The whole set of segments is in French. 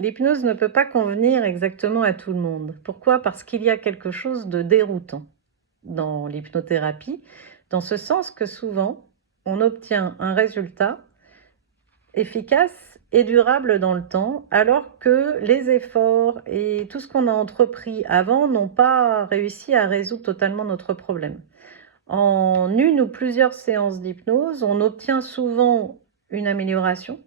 L'hypnose ne peut pas convenir exactement à tout le monde. Pourquoi? Parce qu'il y a quelque chose de déroutant dans l'hypnothérapie, dans ce sens que souvent, on obtient un résultat efficace et durable dans le temps, alors que les efforts et tout ce qu'on a entrepris avant n'ont pas réussi à résoudre totalement notre problème. En une ou plusieurs séances d'hypnose, on obtient souvent une amélioration,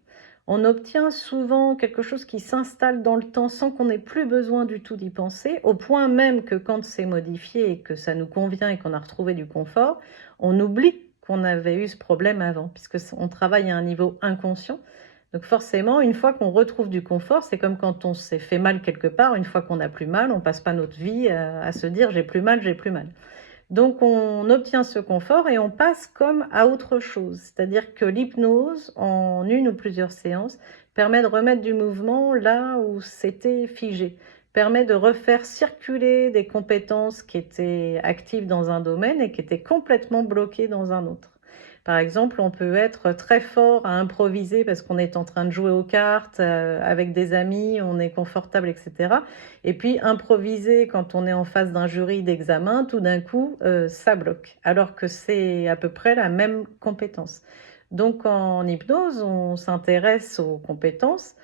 on obtient souvent quelque chose qui s'installe dans le temps sans qu'on ait plus besoin du tout d'y penser, au point même que quand c'est modifié et que ça nous convient et qu'on a retrouvé du confort, on oublie qu'on avait eu ce problème avant, puisque on travaille à un niveau inconscient. Donc forcément, une fois qu'on retrouve du confort, c'est comme quand on s'est fait mal quelque part, une fois qu'on n'a plus mal, on passe pas notre vie à se dire j'ai plus mal, j'ai plus mal. Donc on obtient ce confort et on passe comme à autre chose. C'est-à-dire que l'hypnose, en une ou plusieurs séances, permet de remettre du mouvement là où c'était figé, permet de refaire circuler des compétences qui étaient actives dans un domaine et qui étaient complètement bloquées dans un autre. Par exemple, on peut être très fort à improviser parce qu'on est en train de jouer aux cartes avec des amis, on est confortable, etc. Et puis improviser quand on est en face d'un jury d'examen, tout d'un coup, ça bloque, alors que c'est à peu près la même compétence. Donc en hypnose, on s'intéresse aux compétences,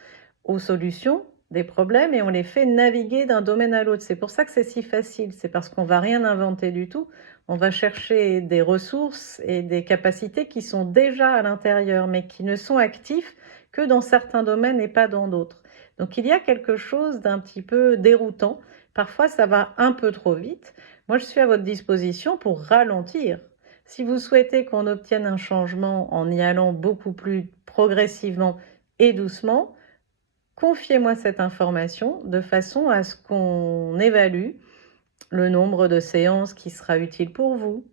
aux solutions des problèmes et on les fait naviguer d'un domaine à l'autre. C'est pour ça que c'est si facile, c'est parce qu'on va rien inventer du tout. On va chercher des ressources et des capacités qui sont déjà à l'intérieur, mais qui ne sont actifs que dans certains domaines et pas dans d'autres. Donc il y a quelque chose d'un petit peu déroutant. Parfois, ça va un peu trop vite. Moi, je suis à votre disposition pour ralentir. Si vous souhaitez qu'on obtienne un changement en y allant beaucoup plus progressivement et doucement, confiez-moi cette information de façon à ce qu'on évalue le nombre de séances qui sera utile pour vous,